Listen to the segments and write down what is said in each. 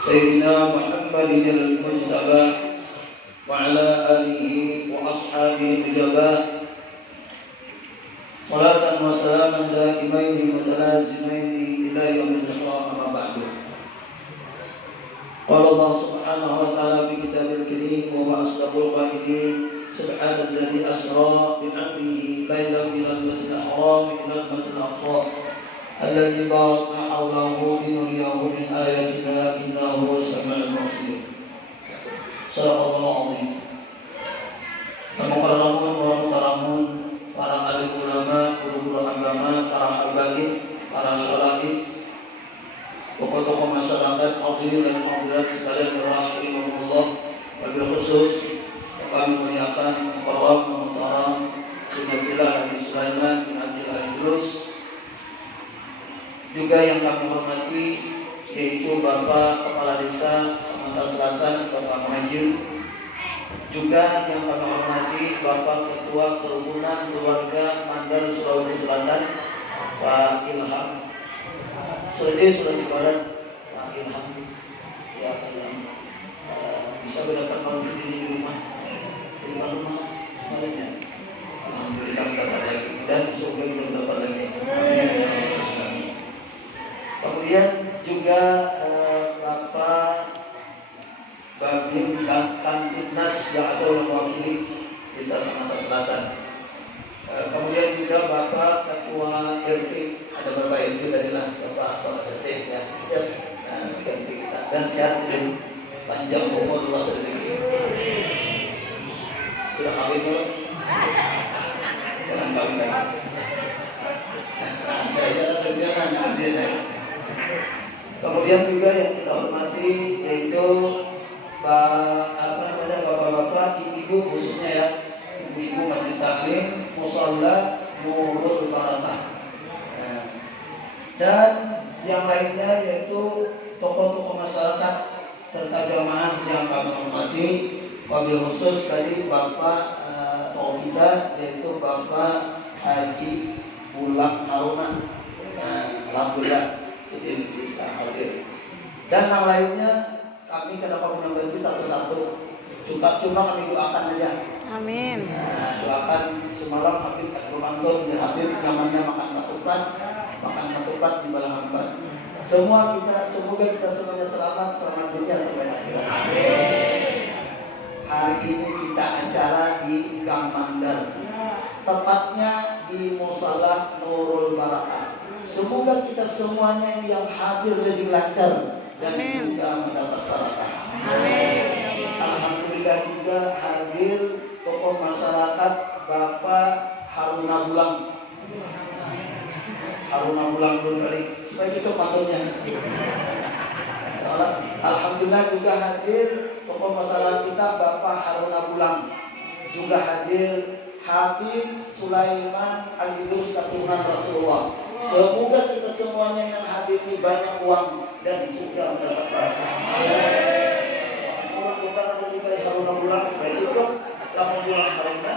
سيدنا محمد المجتبى وعلى آله وأصحابه الجبى صلاة وسلاما دائمين متلازمين إلى يوم اللقاء أما بعد. قال الله سبحانه وتعالى في كتابه الكريم وهو أصدق القائلين سبحان الذي أسرى بعبده ليلا من المسجد الحرام إلى المسجد الأقصى الذي باركنا حوله لنريه من آياتنا إنه هو السميع البصير. صدق الله العظيم. Al-Mukarramun wa Mutaramun, para alim ulama, guru-guru agama, para habaib, para syara'ib, tokoh-tokoh masyarakat, hadirin dan hadirat sekalian rahimahumullah. Wabil khusus kami muliakan Mukarram wa Mutaram Sayyidina Nabi Sulaiman bin Abdul Idrus, juga yang kami hormati yaitu Bapak Kepala Desa Sumatera Selatan Bapak Muhajir, juga yang kami hormati Bapak Ketua Kerukunan Keluarga Mandar Sulawesi Selatan Pak Ilham, Sulawesi Barat Pak Ilham, ya yang bisa mendapat mansur di rumah malahnya. Alhamdulillah dapat lagi dan semoga kita mendapat lagi. Amin. Kemudian juga Bapak Babin dan Kamtibnas yang ada yang mewakili Desa Sumatera Selatan. Kemudian juga Bapak Ketua RT, ada Bapak RT tadi lah, Bapak RT ya, siap ganti kita dan sehat dan panjang umur luas rezeki. Sudah kawin belum? Jangan kawin lagi. Kemudian juga yang kita hormati yaitu bapak-bapak, ibu-ibu khususnya ya, ibu-ibu majelis taklim, musalla, nurul barakah, dan yang lainnya yaitu tokoh-tokoh masyarakat serta jamaah yang kami hormati. Wabil khusus tadi Bapak tokoh kita yaitu Bapak Haji Bulan Haruna, alhamdulillah sudah bisa hadir, dan yang lainnya kami kada mau menyampaikan satu-satu. Cuma kami doakan aja. Amin. Doakan semalam Habib Abdul Mantur dan Habib nyamannya makan ketupat di Balanghamban. Semoga kita semuanya selamat dunia sampai akhirat. Amin. Hari ini kita acara di Gang Mandar, tepatnya di Musala Nurul Barakah. Semoga kita semuanya yang hadir lebih lancar dan juga mendapat barakah. Amin. Alhamdulillah juga hadir tokoh masyarakat Bapak Haruna Bulang kali supaya cukup paturnya. Alhamdulillah juga hadir tokoh masyarakat kita Bapak Haruna Bulang, juga hadir Habib Sulaiman Al-Idrus keturunan Rasulullah. Semoga kita semuanya yang hadir ini banyak uang dan juga mendapat barakah. Kalau kita ada juga Haruna Bulang supaya cukup, lama bulan Haruna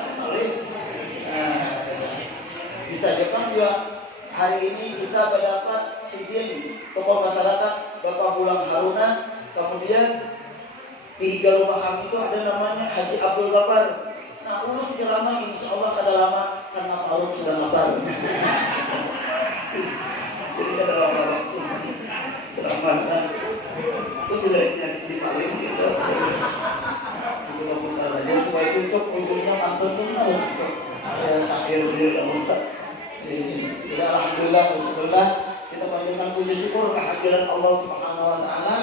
bisa jepang juga. Hari ini kita mendapat sidin tokoh masyarakat Bapak Bulang Haruna. Kemudian di rumah kami itu ada namanya Haji Abdul Ghaffar. Nah, ulun ceramah insya Allah kada lama karena Pak Ulun sudah lapar. Jadi kada lama langsung ceramah. Nah, itu bila dipaling gitu. Putar-putar aja supaya cukup ujungnya pantun tuh harus cukup. Ya akhir beliau yang muntah. Jadi alhamdulillah kita panjatkan puji syukur kehadiran Allah Subhanahu wa taala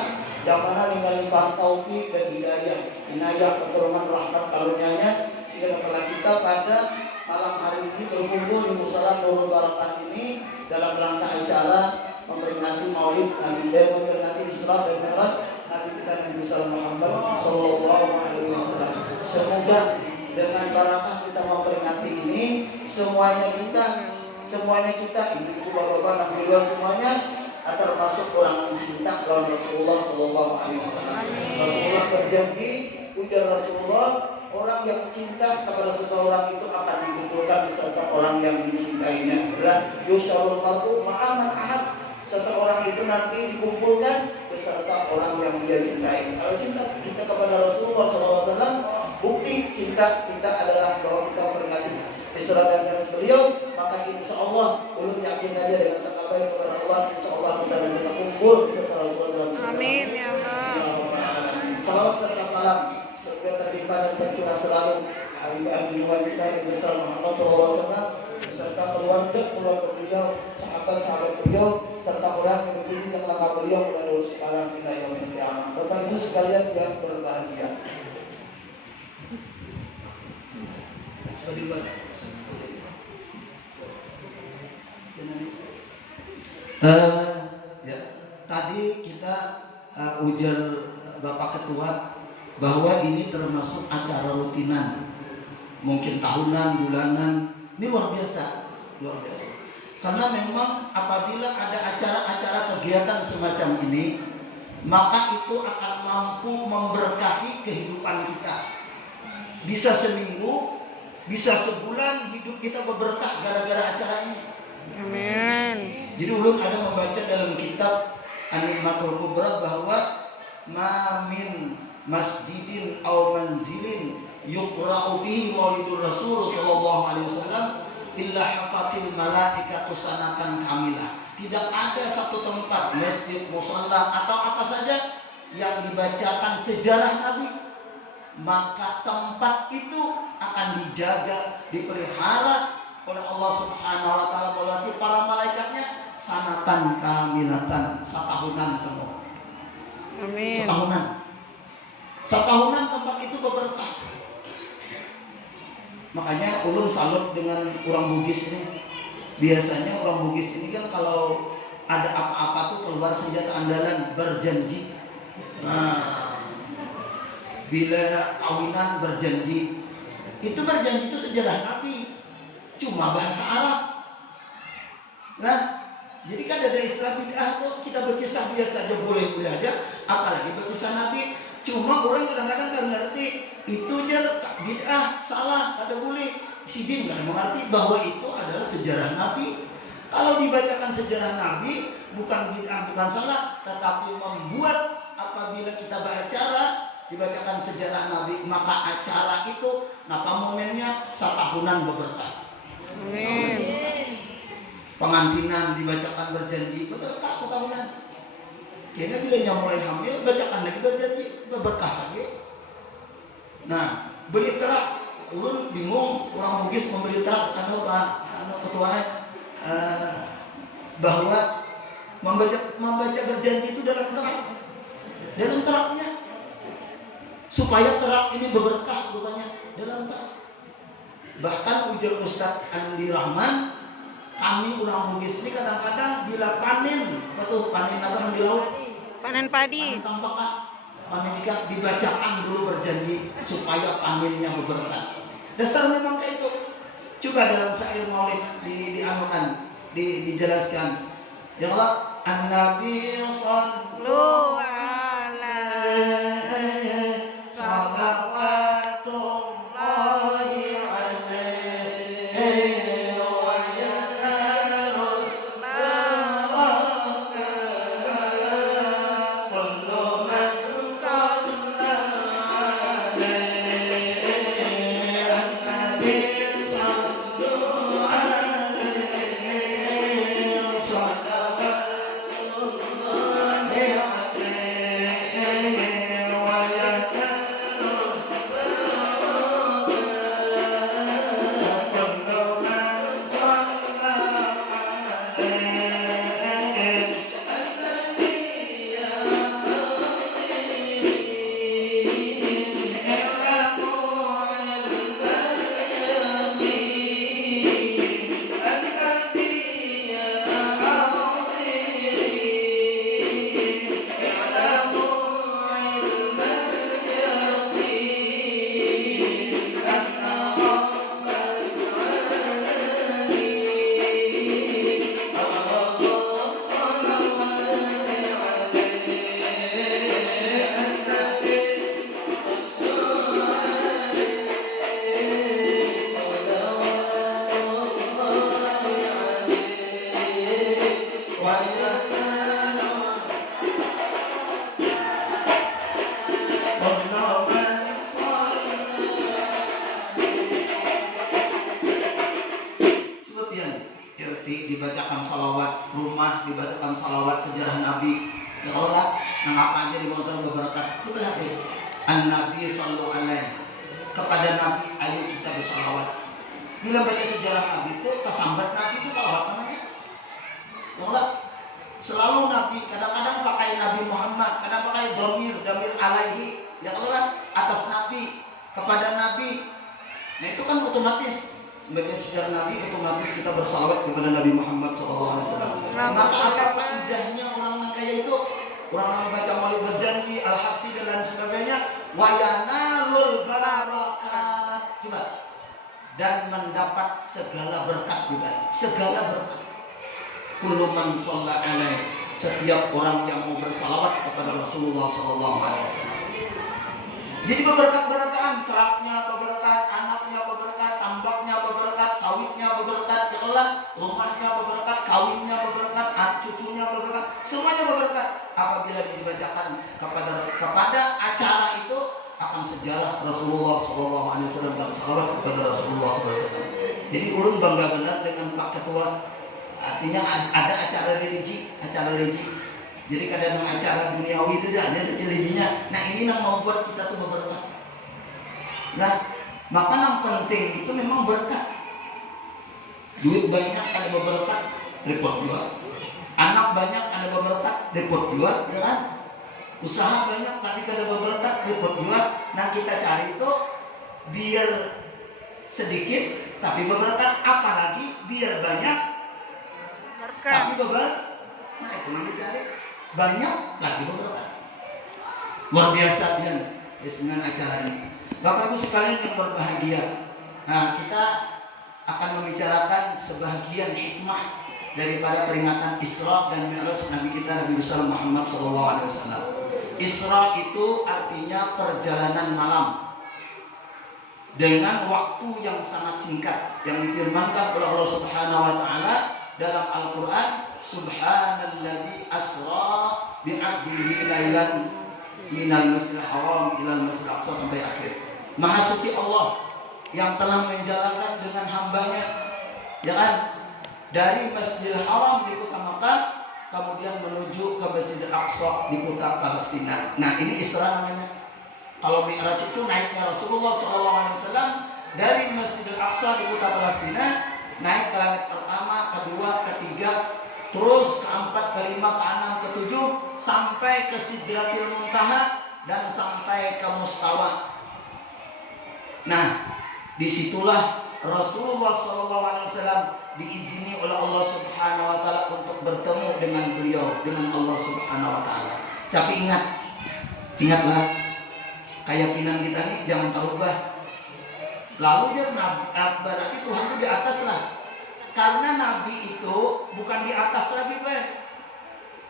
yang mana dengan limpahan taufik dan hidayah, inayah, pertolongan, rahmat, karunia-Nya sehingga telah kita pada malam hari ini berkumpul di Musala Nurul Barakah ini dalam rangka acara memperingati Maulid Nabi, memperingati Isra dan Mi'raj Nabi kita Nabi Muhammad sallallahu alaihi wasallam. Semoga dengan barakah kita memperingati ini semuanya kita ibu-ibu, bapak-bapak, dan di luar semuanya termasuk orang yang cinta kepada Rasulullah sallallahu alaihi wasallam. Rasulullah berjanji, ujar Rasulullah, orang yang cinta kepada seseorang itu akan dikumpulkan beserta orang yang dicintainya. Dan yusyarul mar'u ma'aman ahad. seseorang itu nanti dikumpulkan beserta orang yang dia cintai. Kalau cinta kita kepada Rasulullah SAW, bukti cinta kita adalah bahwa kita berkali istirahat dengan beliau, maka insya Allah ulun yakin aja dengan sekabai kepada Allah, insya Allah kita bisa kumpul setelah Rasulullah SAW. Amin ya Allah. Salawat serta salam semoga terlimpah dan tercurah selalu Habib kita Nabi besar Muhammad SAW beserta keluarga beliau, sahabat beliau, serta orang yang menjadi langkah beliau melalui sekarang hingga yaumil qiyamah. Bapak Ibu sekalian yang berbahagia. Ya, tadi kita ujar Bapak Ketua bahwa ini termasuk acara rutinan, mungkin tahunan, bulanan. Ini luar biasa, luar biasa. Karena memang apabila ada acara-acara kegiatan semacam ini, maka itu akan mampu memberkahi kehidupan kita. Bisa seminggu, bisa sebulan hidup kita berberkah gara-gara acara ini. Amin. Jadi ulun ada membaca dalam kitab An-Nikmatul Kubra bahwa ma min masjidin aw manzilin yuqra'u fihi maulidur Rasul sallallahu alaihi wasallam illa hafatil malaikatu sanatan kamilah. Tidak ada satu tempat, masjid, musalla atau apa saja yang dibacakan sejarah Nabi, maka tempat itu akan dijaga, dipelihara oleh Allah Subhanahu wa taala melalui para malaikatnya sanatan kamilatan, setahunan penuh. Amin. Setahunan tempat itu berberkah. Makanya ulun salut dengan orang Bugis ini. Biasanya orang Bugis ini kan kalau ada apa-apa tuh keluar senjata andalan, berjanji. Nah, bila kawinan berjanji. Itu berjanji itu sejarah Nabi. Cuma bahasa Arab. Nah, jadi kan ada istilah bid'ah tuh, kita berkisah biasa aja boleh-boleh aja, apalagi berkisah Nabi. Cuma orang kadang-kadang kan ngerti itu aja bid'ah, salah, kata boleh. Si bin nggak mengerti bahwa itu adalah sejarah Nabi. Kalau dibacakan sejarah Nabi bukan bid'ah, bukan salah, tetapi membuat apabila kita beracara dibacakan sejarah Nabi, maka acara itu napa momennya satahunan berberkah. Amin. Pengantinan dibacakan berjanji berberkah setahunan. Kayaknya bila mulai hamil bacakan lagi berjanji berberkah lagi. Nah, beli terak, ulun bingung orang Bugis membeli terak ketua bahwa membaca berjanji itu dalam teraknya supaya terak ini berberkah rupanya dalam terak. Bahkan ujar Ustadz Andi Rahman, kami orang Bugis ini kadang-kadang bila panen apa di laut? Panen padi. Panen tampakah, panen ikan dibacakan dulu berjanji supaya panennya berberkah. Dasar memang kayak itu. Coba dalam syair Maulid dijelaskan. Ya Allah, An-Nabi sallallahu alaihi salawatullahi alaihi bersalawat sejarah Nabi. Ya Allah, nang apa aja di bawah berberkat. Coba lihat deh. An-Nabi sallallahu alaihi. Kepada Nabi ayo kita bersalawat. Bila baca sejarah Nabi itu, tersambat Nabi itu salawat namanya. Ya Allah, selalu Nabi, kadang-kadang pakai Nabi Muhammad, kadang pakai damir alaihi. Ya Allah, atas Nabi, kepada Nabi. Nah itu kan otomatis. Sebagai sejarah Nabi otomatis kita bersalawat kepada Nabi Muhammad SAW. Maka apa indahnya orang kaya itu? Orang yang membaca maulid berjanji, al-habsi dan lain sebagainya. Wayanalul barakat. Coba. Dan mendapat segala berkat juga. Segala berkat. Kullu man shalla alaihi. Setiap orang yang mau bersalawat kepada Rasulullah SAW. Jadi berberkat-berkatan, teraknya berberkat, anaknya berberkat, tambaknya berberkat, sawitnya berberkat, ya Allah, rumahnya berberkat, kawinnya berberkat, cucunya berberkat, semuanya berberkat. Apabila dibacakan kepada acara itu akan sejarah Rasulullah SAW dan salawat kepada Rasulullah SAW. Jadi urun bangga benar dengan Pak Ketua. Artinya ada acara religi. Jadi kadang acara duniawi itu ada kecil-kecilnya. Nah ini yang membuat kita tuh berberkat. Nah maka yang penting itu memang berkat. Duit banyak ada berberkat, repot juga. Anak banyak ada berberkat, repot juga, ya kan? Usaha banyak tapi kada berberkat, repot juga. Nah kita cari itu biar sedikit tapi berberkat, apalagi biar banyak berkat tapi berberkat. Nah itu yang dicari. Banyak lagi berberkat. Luar biasa dia dengan acara ini. Bapak Ibu sekalian yang berbahagia. Nah, kita akan membicarakan sebahagian hikmah daripada peringatan Isra dan Mi'raj Nabi kita Nabi besar Muhammad SAW. Isra itu artinya perjalanan malam dengan waktu yang sangat singkat yang difirmankan oleh Allah Subhanahu wa taala dalam Al-Qur'an, Subhanalladzi asra bi'abdihi lailan minal masjidil haram ilal masjidil aqsa sampai akhir. Maha suci Allah yang telah menjalankan dengan hambanya, ya kan, dari Masjidil Haram di kota Makkah kemudian menuju ke Masjidil Aqsa di kota Palestina. Nah ini Isra namanya. Kalau Mi'raj itu naiknya Rasulullah SAW dari Masjidil Aqsa di kota Palestina naik ke langit pertama, kedua, ketiga, terus keempat, kelima, keenam, ketujuh, sampai ke Sidratil Muntaha dan sampai ke Mustawa. Nah, disitulah Rasulullah SAW diizini oleh Allah Subhanahu Wa Taala untuk bertemu dengan beliau, dengan Allah Subhanahu Wa Taala. Tapi ingatlah, keyakinan kita ini jangan terubah. Lalu dia berarti Tuhan itu di atas lah. Karena Nabi itu bukan di atas lagi,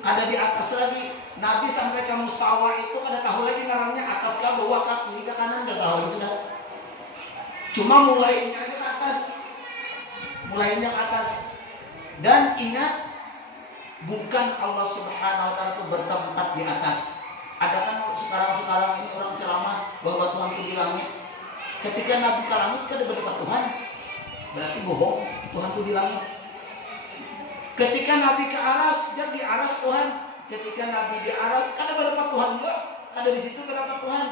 ada di atas lagi. Nabi sampai ke Mustawa itu ada tahu lagi namanya atas ke bawah, ke kiri, ke kanan, tidak tahu sudah. Cuma mulainya aja ke atas, mulainya ke atas. Dan ingat, bukan Allah Subhanahu Wa Taala itu bertempat di atas. Ada kan sekarang ini orang ceramah bahwa Tuhan itu di langit. Ketika Nabi ke langit kan ada berdebat Tuhan, berarti bohong. Tuhan itu di langit. Ketika Nabi ke aras, dia di aras Tuhan. Ketika Nabi di aras, kan ada berdebat Tuhan juga. Ada di situ berdebat Tuhan.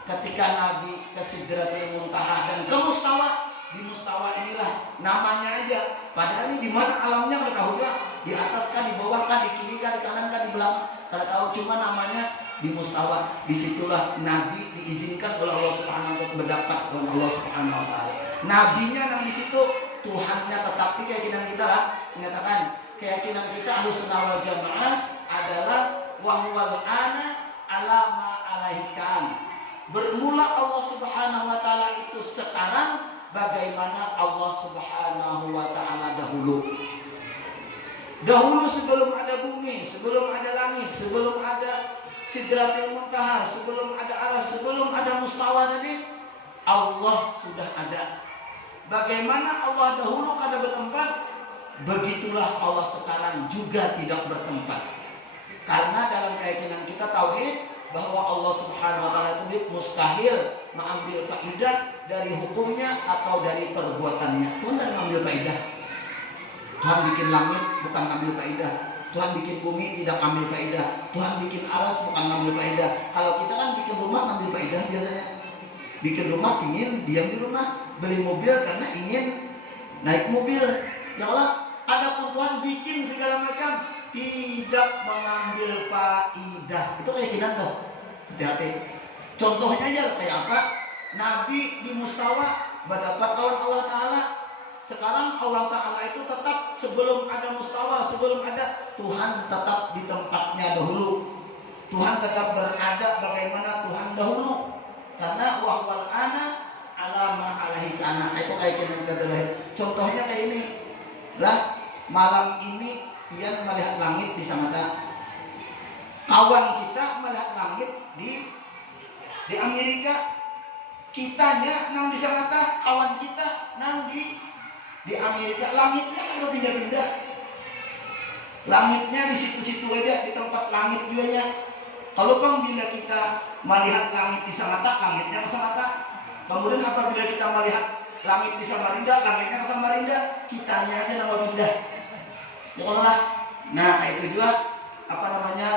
Ketika Nabi ke Sidratil Muntaha dan ke Mustawa, di Mustawa inilah namanya aja. Padahal ini di mana alamnya nggak tahu juga. Di atas kan, di bawah kan, di kiri kan, di kanan kan, di belakang. Kalau tahu cuma namanya di Mustawa. Disitulah Nabi diizinkan oleh Allah Subhanahu Wa Taala berdapat dengan Allah Subhanahu Wa Taala. Nabinya yang di situ, Tuhannya tetapi keyakinan kita lah menyatakan keyakinan kita Ahlussunnah wal Jamaah adalah wahwal ana alama alaikan. Bermula Allah Subhanahu Wa Taala itu sekarang bagaimana Allah Subhanahu Wa Taala dahulu. Dahulu sebelum ada bumi, sebelum ada langit, sebelum ada Sidratil Muntaha, sebelum ada aras, sebelum ada Mustawa tadi, Allah sudah ada. Bagaimana Allah dahulu kada bertempat, begitulah Allah sekarang juga tidak bertempat. Karena dalam keyakinan kita tauhid bahwa Allah Subhanahu Wa Taala itu mustahil mengambil faidah dari hukumnya atau dari perbuatannya. Tuhan tidak mengambil faidah. Tuhan bikin langit bukan mengambil faidah. Tuhan bikin bumi tidak ambil faedah, Tuhan bikin aras bukan ngambil faedah. Kalau kita kan bikin rumah ngambil faedah biasanya. Bikin rumah ingin diam di rumah, beli mobil karena ingin naik mobil. Ya Allah, adapun Tuhan bikin segala macam tidak mengambil faedah. Itu keyakinan tuh. Hati-hati. Contohnya aja kayak apa? Nabi di Mustawa berdapat lawan Allah Ta'ala. Sekarang Allah Ta'ala itu tetap sebelum ada Mustawa, sebelum ada, Tuhan tetap di tempatnya dahulu. Tuhan tetap berada bagaimana Tuhan dahulu. Karena wahwal ana alama alaihi kana. Itu kayak yang kita lahir. Contohnya kayak ini. Lah, malam ini pian melihat langit di Samata. Kawan kita melihat langit di Amerika. Kitanya nang di Samata, kawan kita nang di Amerika. Langitnya kan berpindah-pindah. Langitnya di situ-situ aja, di tempat langit juga. Kalau bang bila kita melihat langit di Samata, langitnya ke Samata. Kemudian apabila kita melihat langit di Samarinda, langitnya ke Samarinda. Kitanya aja nama pindah. Ya kalau lah. Nah itu juga apa namanya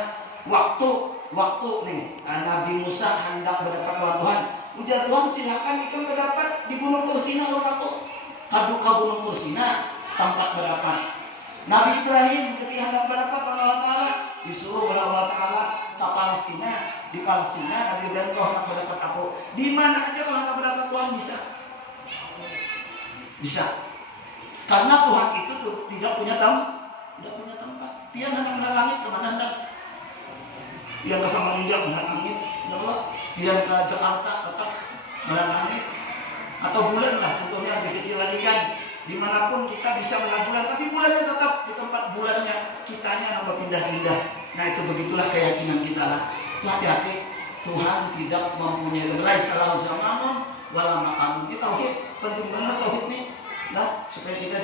waktu nih. Nabi Musa hendak berdapat lawan Tuhan. Ujar Tuhan, silakan ikan berdapat di Gunung Tursina lawan aku. Kadu ke Gunung Tursina tempat berdapat. Nabi Ibrahim ketika hendak berdapat lawan Allah Ta'ala disuruh oleh Allah Ta'ala ke Palestina. Di Palestina Nabi Ibrahim kau hendak berdapat aku. Di mana aja kalau hendak berdapat Tuhan bisa. Bisa. Karena Tuhan itu tuh tidak punya tempat. Dia hendak melihat langit kemana hendak. Dia ke Samarinda melihat langit, ya Allah. Dia ke Jakarta tetap melihat langit. Atau bulan lah, contohnya lebih kecil lagi kan. Dimanapun kita bisa melihat bulan, tapi bulannya tetap di tempat bulannya. Kitanya nambah pindah-pindah. Nah itu begitulah keyakinan kita lah. Itu hati-hati. Tuhan tidak mempunyai leberai salah usamamun wala makamun. Ini tauhid, penting banget tauhid nih. Nah, supaya kita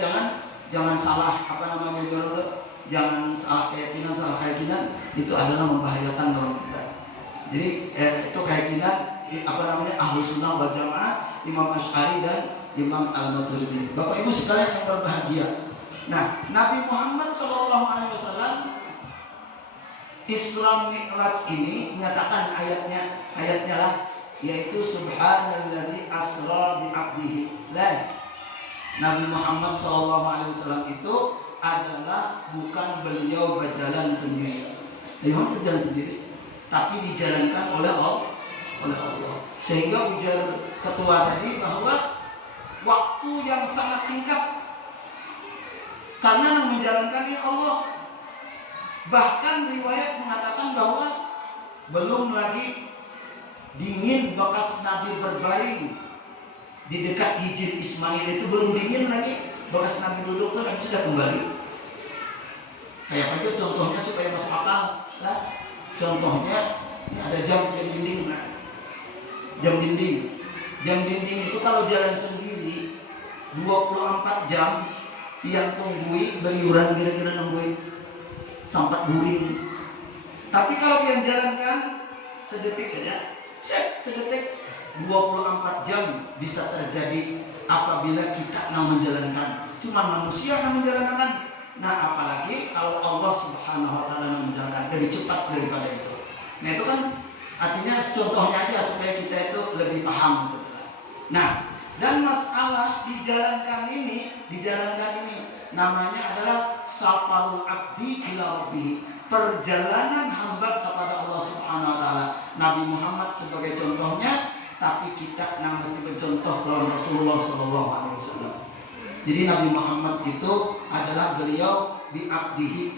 jangan salah apa namanya juga, jangan salah keyakinan itu adalah membahayakan orang kita. Jadi itu keyakinan apa namanya Ahlus Sunnah wal Jamaah, Imam Asy'ari dan Imam Al-Maturidi. Bapak Ibu sekalian yang berbahagia. Nah, Nabi Muhammad SAW Isra Mi'raj ini menyatakan ayatnya lah, yaitu Subhanalladzi asra bi 'abdihi. Nabi Muhammad SAW itu adalah bukan beliau berjalan sendiri. Nabi Muhammad berjalan sendiri, tapi dijalankan oleh Allah. Sehingga ujar ketua tadi bahwa waktu yang sangat singkat karena yang menjalankan ini Allah. Bahkan riwayat mengatakan bahwa belum lagi dingin bekas Nabi berbaring di dekat hijir Ismail itu, belum dingin lagi bekas Nabi duduk tuh, Nabi sudah kembali. Kayak apa itu contohnya supaya masuk akal lah. Contohnya ini ada jam dinding, nah. Jam dinding itu kalau jalan sendiri 24 jam yang tunggui beriuran kira-kira nungguin sampai guring. Tapi kalau yang jalankan sedetik aja, sedetik 24 jam bisa terjadi apabila kita menjalankan. Cuma manusia yang menjalankan. Nah apalagi kalau Allah Subhanahu Wa Taala menjalankan, lebih cepat daripada itu. Nah itu kan artinya contohnya aja supaya kita itu lebih paham. Gitu. Nah dan masalah dijalankan ini namanya adalah safarul abdi ila rabbih, perjalanan hamba kepada Allah Subhanahu Wa Taala. Nabi Muhammad sebagai contohnya, tapi kita mesti bercontoh kepada Rasulullah SAW. Jadi Nabi Muhammad itu adalah beliau bi'abdihi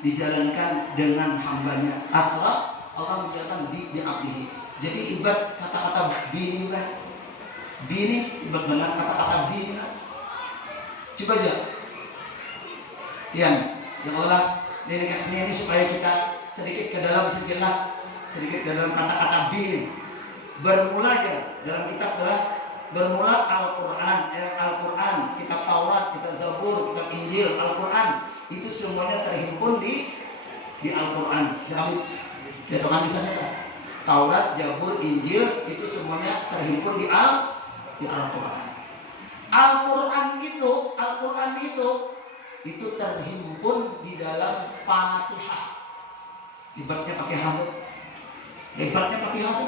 dijalankan dengan hambanya. Asra Allah menjalankan bi'abdihi. Jadi ibarat kata-kata bini kan. Bini ibarat benar kata-kata bini kan. Coba aja. Ya Allah, ini supaya kita sedikit ke dalam kata-kata bini. Bermula aja dalam kitab adalah bermula Al-Quran, kitab Taurat, kitab Zabur, kitab Injil, Al-Quran itu semuanya terhimpun di Al-Quran. Jadi kan di sana Taurat, Zabur, Injil itu semuanya terhimpun di Al-Quran. Al-Quran itu itu terhimpun di dalam Fatihah. Hebatnya pakai hati. Hebatnya pakai hati.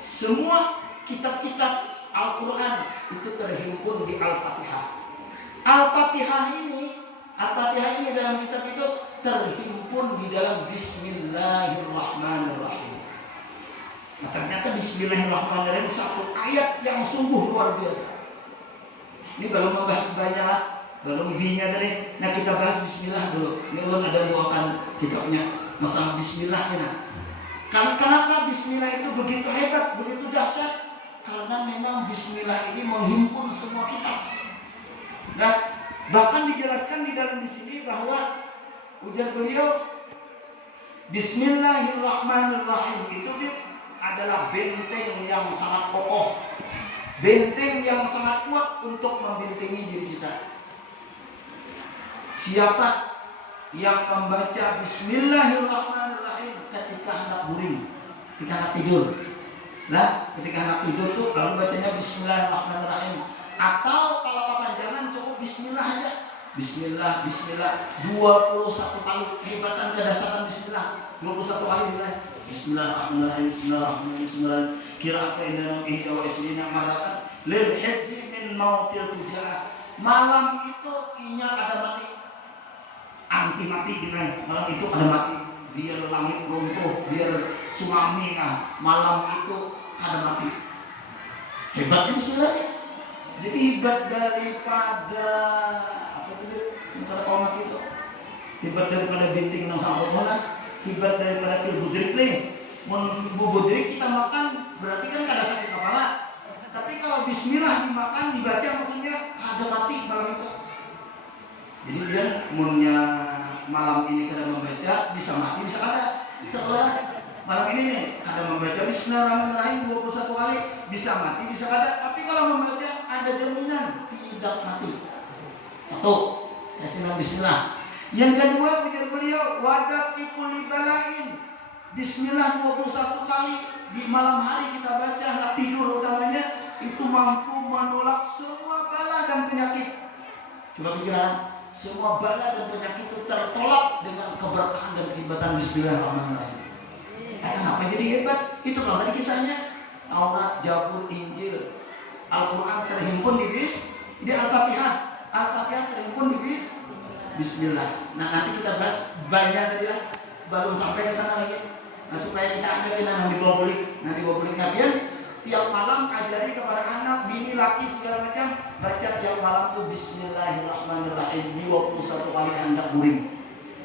Semua kitab-kitab Al-Quran itu terhimpun di Al-Fatihah. Al-Fatihah ini dalam kitab itu terhimpun di dalam Bismillahirrahmanirrahim. Nah, ternyata Bismillahirrahmanirrahim satu ayat yang sungguh luar biasa. Ini belum membahas banyak, belum B-nya tadi. Nah, kita bahas Bismillah dulu. Ini ulun ada buahkan kitabnya masalah Bismillah ini. Kenapa Bismillah itu begitu hebat, begitu dahsyat? Karena memang Bismillah ini menghimpun semua kitab. Nah, bahkan dijelaskan di dalam di sini bahwa ujar beliau Bismillahirrahmanirrahim itu adalah benteng yang sangat kokoh, benteng yang sangat kuat untuk membentengi diri kita. Siapa yang membaca Bismillahirrahmanirrahim ketika hendak guring, ketika hendak tidur? Nah, ketika hendak tidur tuh lalu bacanya Bismillahirrahmanirrahim. Atau kalau kepanjangan cukup Bismillah aja. Bismillah, Bismillah 21 kali. Kehebatan kedahsyatan Bismillah 21 kali mulai. Bismillahirrahmanirrahim, Bismillahirrahmanirrahim, Bismillah. Qira'atu inna ihda wa isrina maratan lil hijji min mautil fujaah. Malam itu inya ada mati. Anti mati gimana? Malam itu ada mati. Biar langit runtuh, biar tsunami malam itu ada mati. Hebatnya Bismillah. Jadi hebat daripada apa itu antara komat itu. Hebat daripada bintik nang sangkotona, hebat daripada pil budrik nih. Mun budrik kita makan berarti kan kada sakit kepala. Tapi kalau Bismillah dimakan dibaca maksudnya ada mati malam itu. Jadi dia munnya malam ini kada membaca bisa mati bisa kada. Bisa kada. Malam ini nih kada membaca Bismillahirrahmanirrahim 21 kali bisa mati bisa kada. Tapi kalau membaca ada jaminan tidak mati. Satu, kasih nama Bismillah. Yang kedua pikir beliau wadat ikuli balain. Bismillah 21 kali di malam hari kita baca hendak tidur utamanya itu mampu menolak semua bala dan penyakit. Coba pikiran, semua bala dan penyakit itu tertolak dengan keberkahan dan kehebatan Bismillahirrahmanirrahim. Kenapa jadi hebat? Itu kalau tadi kisahnya Taurat, Zabur, Injil, Al-Quran terhimpun di Al-Fatihah. Al-Fatihah terhimpun di Bismillah. Nah, nanti kita bahas banyak tadi lah. Belum sampai ke sana lagi. Nah, supaya kita ada nanti bawa bulik nabian tiap malam ajari kepada anak, bini, laki segala macam baca tiap malam tuh Bismillahirrahmanirrahim 21 kali hendak guring.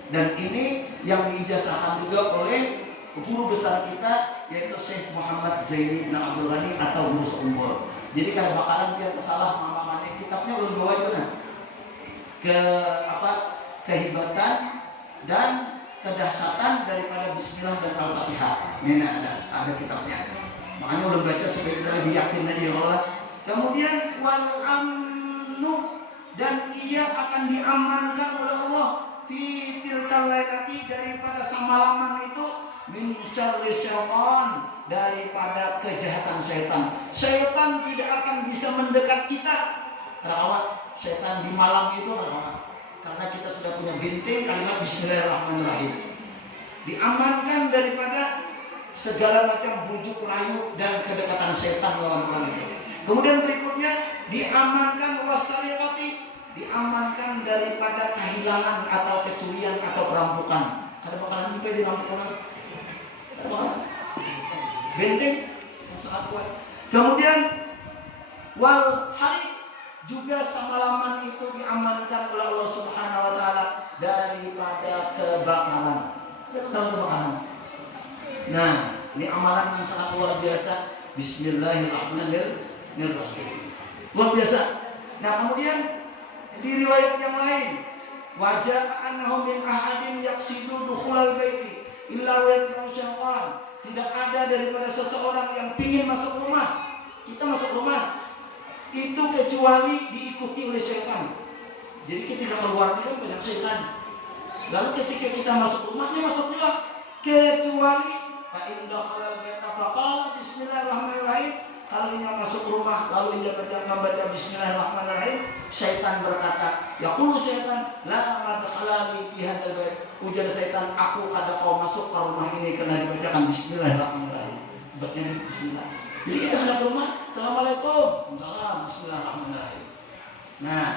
Dan ini yang diijazahkan juga oleh guru besar kita yaitu Syekh Muhammad Zaini bin Abdul Ghani atau guru seumpul. Jadi kalau bakalan dia tersalah mama-mama kitabnya ulun bawa juga kehebatan dan kedahsyatan daripada Bismillah dan Al-Fatihah. Ini ada kitabnya. Makanya ulun baca supaya kita lebih yakin aja ya Allah. Kemudian wal amnu dan ia akan diamankan oleh Allah fi tilkal lailati daripada semalaman itu min syarri syaitan daripada kejahatan syaitan. Syaitan tidak akan bisa mendekat kita. Kenapa? Syaitan di malam itu kenapa? Karena kita sudah punya benteng kalimat Bismillahirrahmanirrahim. Diamankan daripada segala macam bujuk rayu dan kedekatan syaitan lawan itu. Kemudian berikutnya diamankan wasariqati, diamankan daripada kehilangan atau kecurian atau perampokan. Ada bakalan juga dirampok orang. Ada bakalan. Benteng yang sangat kuat. Kemudian wal hari juga semalaman itu diamankan oleh Allah Subhanahu wa taala daripada kebakaran. Kebakaran. Nah, ini amalan yang sangat luar biasa. Bismillahirrahmanirrahim. Luar biasa. Nah, kemudian di riwayat yang lain, wajah annahu min ahadin yaksidu dukhulal baiti illa wa yad'u syaitan. Tidak ada daripada seseorang yang ingin masuk rumah. Kita masuk rumah itu kecuali diikuti oleh syaitan. Jadi ketika keluar itu banyak syaitan. Lalu ketika kita masuk rumah, ini masuk juga kecuali fa in dakhala baita faqala bismillahirrahmanirrahim. kalau ia masuk rumah lalu ia membaca bismillahirrahmanirrahim, syaitan berkata, yaqulu syaitan, la madkhalani fi hadzal bait. Ujar syaitan, aku kada kau masuk ke rumah ini karena dibacakan bismillahirrahmanirrahim. Baca bismillah. Jadi kita hendak ke rumah, assalamualaikum, waalaikumsalam, bismillahirrahmanirrahim. Nah,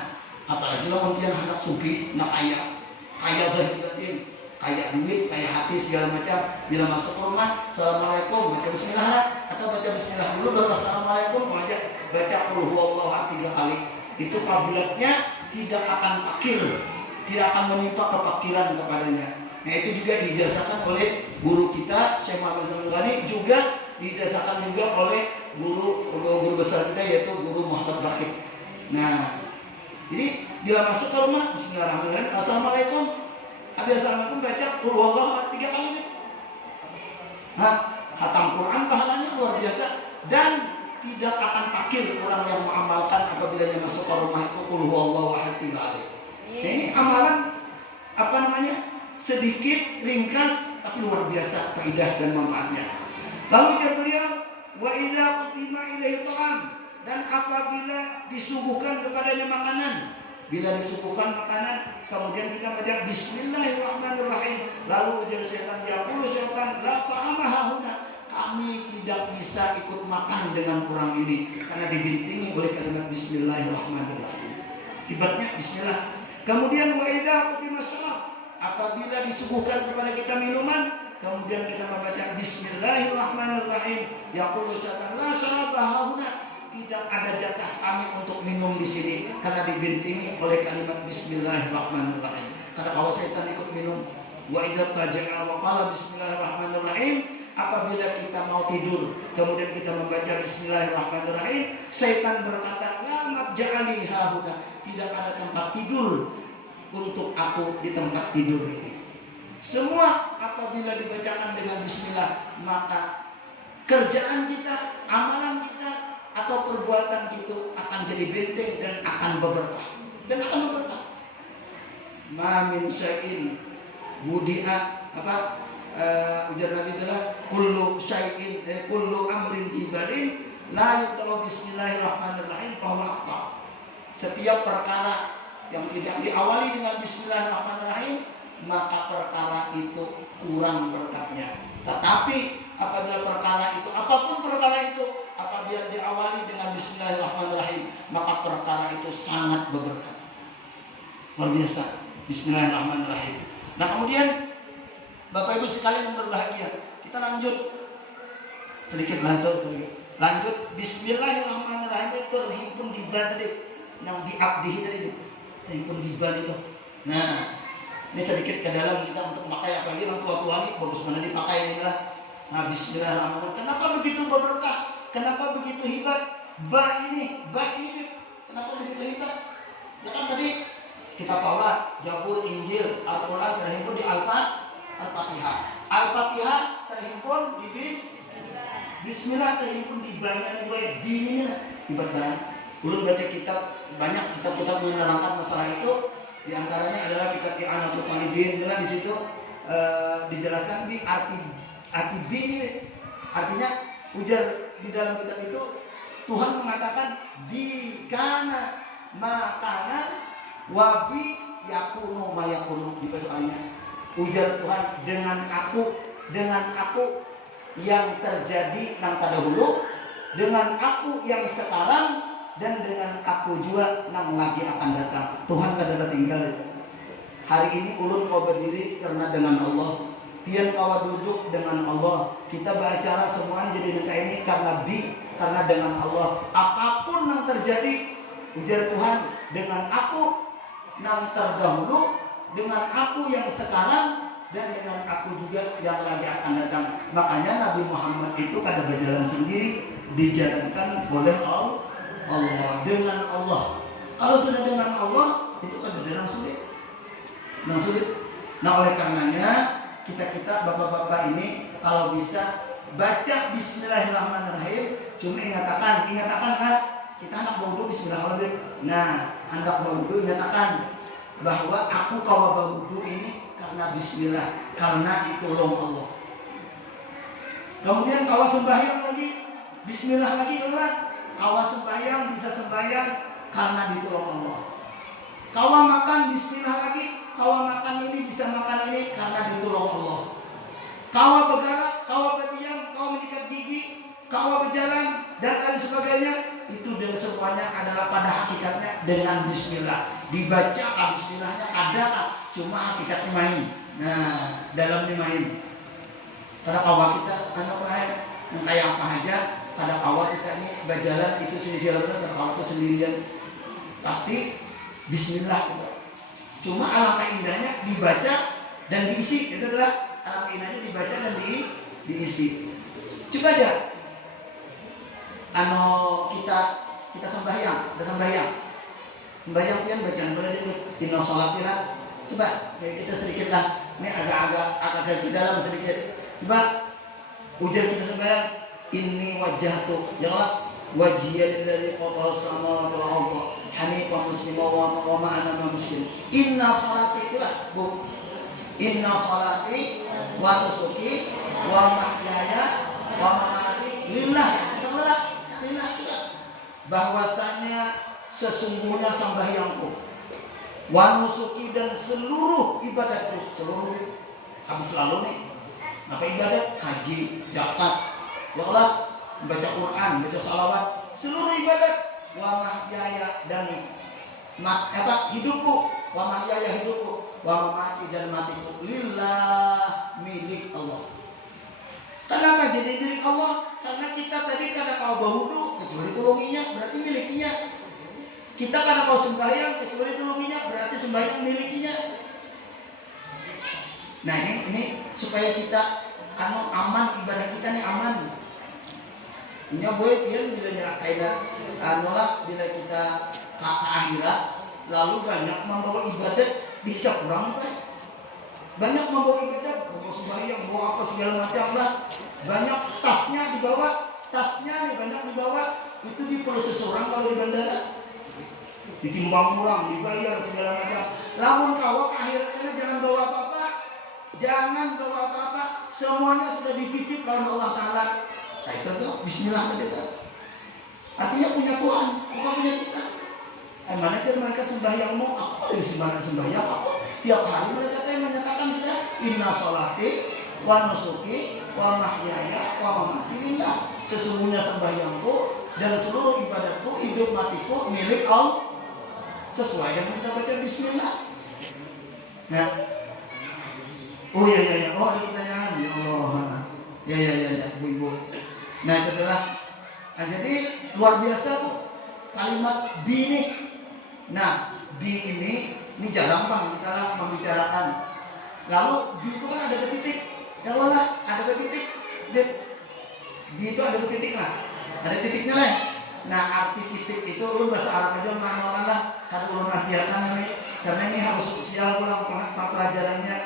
apalagi lo kemudian hendak suki, nak kaya zahir batin, kaya duit, kaya hati segala macam. Bila masuk ke rumah, assalamualaikum, baca bismillah lah, atau baca bismillah dulu baru assalamualaikum, aja baca qul huwallahu ahad 3 kali. Itu fadilatnya tidak akan fakir, tidak akan menimpa kefakiran kepadanya. Nah, itu juga dijazakan oleh guru kita Syekh Muhammad Zainul Ghani, juga dijazakan juga oleh guru besar kita yaitu guru Muhammad Bakir. Nah, jadi bila masuk ke rumah, bismillahirrahmanirrahim, assalamualaikum, habis assalamualaikum baca qul huwallahu ahad 3 kali. Khatam Quran pahalanya luar biasa dan tidak akan fakir orang yang mengamalkan apabila dia masuk ke rumah itu qul huwallahu ahad 3 kali. Nah, ini amalan sedikit, ringkas tapi luar biasa faidah dan manfaatnya. Lalu ujar beliau, wa idza qutima ilaihi ta'am, dan apabila disuguhkan kepadanya makanan, bila disuguhkan makanan kemudian kita baca bismillahirrahmanirrahim, lalu ujar syaitan, yaqulu syaitan, la ta'ama hahuna, kami tidak bisa ikut makan dengan orang ini karena dibintingi oleh kalimat bismillahirrahmanirrahim. Akibatnya bismillah. Kemudian wa idza qutima syarab, apabila disuguhkan kepada kita minuman, kemudian kita membaca bismillahirrahmanirrahim, yaqulu syaitan, la syaraba hahuna, tidak ada jatah kami untuk minum di sini karena dibintingi oleh kalimat bismillahirrahmanirrahim. Karena kalau syaitan ikut minum, wa idza taja'a wa qala bismillahirrahmanirrahim, apabila kita mau tidur kemudian kita membaca bismillahirrahmanirrahim, syaitan berkata, la mabja'ali hahuna, tidak ada tempat tidur untuk aku di tempat tidur ini. Semua apabila dibacakan dengan bismillah, maka kerjaan kita, amalan kita, atau perbuatan kita akan jadi benteng dan akan berberkah. Ma min syai'in wudi'a, ujar Nabi adalah kullu syai'in kullu amrin jibalin la yuqra bismillahirrahmanirrahim fa huwa aqta. Setiap perkara yang tidak diawali dengan bismillahirrahmanirrahim, maka perkara itu kurang berkatnya. Tetapi apabila perkara itu, apapun perkara itu, apabila diawali dengan bismillahirrahmanirrahim, maka perkara itu sangat berberkat. Luar biasa. Bismillahirrahmanirrahim. Nah, kemudian Bapak Ibu sekalian yang berbahagia, kita lanjut sedikit lah itu. Lanjut bismillahirrahmanirrahim itu terhimpun di tadi, yang di abdihi tadi itu. Terhimpun di itu. Nah, ini sedikit ke dalam kita untuk memakai, apalagi orang tua-tua ini bagus mana dipakai ini lah. Nah, bismillahirrahmanirrahim. Kenapa begitu berberkah? Kenapa begitu hebat? Ba ini, kenapa begitu hebat? Ya kan tadi kitab Taurat, Zabur, Injil, Al-Quran terhimpun di Al-Fatihah. Al-Fatihah terhimpun di Bismillah, terhimpun di banyak ini lah. Ibadah. Ulun baca kitab, banyak kitab-kitab menerangkan masalah itu. Di antaranya adalah kitab I'anatul Talibin. Di situ dijelaskan di arti bin ini. Artinya ujar di dalam kitab itu Tuhan mengatakan di kana makana wabi yakunu mayakunu, di pasalnya ujar Tuhan dengan aku yang terjadi nang terdahulu, dengan aku yang sekarang, dan dengan aku juga nang lagi akan datang. Tuhan kada tinggal itu. Hari ini ulun kau berdiri karena dengan Allah, pian kau duduk dengan Allah, kita beracara semua jadi nengka ini karena dengan Allah. Apapun yang terjadi, ujar Tuhan, dengan aku nang terdahulu, dengan aku yang sekarang, dan dengan aku juga yang lagi akan datang. Makanya Nabi Muhammad itu kada berjalan sendiri, dijalankan oleh Allah, dengan Allah. Kalau sudah dengan Allah, itu kada ada yang sulit. Nah, oleh karenanya kita bapak-bapak ini kalau bisa baca bismillahirrahmanirrahim, cuma ingatkan lah, kita hendak berwudu bismillahirrahmanirrahim. Nah, hendak berwudu ingatkan bahwa aku kawa berwudu ini karena bismillah, karena itu Allah. Kemudian kawa sembahyang lagi Bismillah lagi lelah. Kawa sembahyang bisa sembahyang karena ditolong Allah. Kawa makan Bismillah lagi. Kawa makan ini bisa makan ini karena ditolong Allah. Kawa bergerak, kawa berdiam, kawa menyikat gigi, kawa berjalan dan lain sebagainya, itu dengan semuanya adalah pada hakikatnya dengan Bismillah. Dibaca Bismillahnya ada, cuma hakikatnya main. Nah, dalamnya main. Karena kawa kita yang kayak apa aja, pada kawa kita ini berjalan itu sendirian, dan kawa itu sendirian, pasti Bismillah gitu. Cuma alangkah indahnya dibaca dan diisi, itu adalah alangkah indahnya dibaca dan diisi. Coba aja, kita sembahyang, sembahyang pian bacaan pada dino sholat lah. Coba kita sedikit lah, ini agak ke dalam sedikit. Coba ujar kita sembahyang, inni wajjahtu, janganlah wajhiya lillazi fatara samawati wal arda hanifan musliman wa ma ana musyrik. Inna sholati itu lah, Bu. Inna sholati wa nusuki wa mahyaya wa mamati lillah. Lillah juga. Bahwasanya sesungguhnya sembahyangku, wa nusuki dan seluruh ibadatku, seluruh habis lalu nih. Apa ibadat? Haji, zakat, ya Allah, baca Quran, baca salawat, seluruh ibadat. Wa mahyaya dan hidupku, wa mahyaya hidupku, wa mamati dan matiku lillah, milik Allah. Kenapa jadi milik Allah? Karena kita tadi karena kau berwudu kecuali tulunginya berarti milikinya. Kita karena kau sembahyang kecuali tulunginya berarti sembahyang milikinya. Nah ini supaya kita aman, ibadah kita nih aman. Ini boleh pian bila kaitan nolak bila kita ke akhirat lalu banyak membawa ibadat bisa kurang baik. Banyak membawa ibadat, bawa sembahyang, bawa apa segala macam lah. Banyak tasnya dibawa, tasnya nih banyak dibawa. Itu diperlu seseorang kalau di bandara. Ditimbang uang, dibayar segala macam. Lamun kawak akhirnya jangan bawa apa-apa. Jangan bawa apa-apa. Semuanya sudah dititip oleh Allah Ta'ala. Nah itu tuh, bismillah tadi tuh. Artinya punya Tuhan, bukan punya kita. Mana kan mereka sembahyang mau, aku ada sembahyang aku. Tiap hari mereka menyatakan sudah inna sholati wa nusuki wa mahyaya wa mamati lillah. Sesungguhnya sembahyangku dan seluruh ibadatku, hidup matiku milik Allah. Sesuai dengan kita baca bismillah. Nah, oh ya, oh ada pertanyaan ya Allah. Ya, ibu. Nah itu adalah, jadi luar biasa Bu kalimat bi ini. Nah bi ini jarang Bang kita lah membicarakan. Lalu bi itu kan ada titik, ya Allah ada titik. Bi itu ada titik lah, ada titiknya lah. Nah arti titik itu lu bahasa Arab aja mana lah, kada ulun nasihatkan ini, karena ini harus spesial ulang pelajarannya.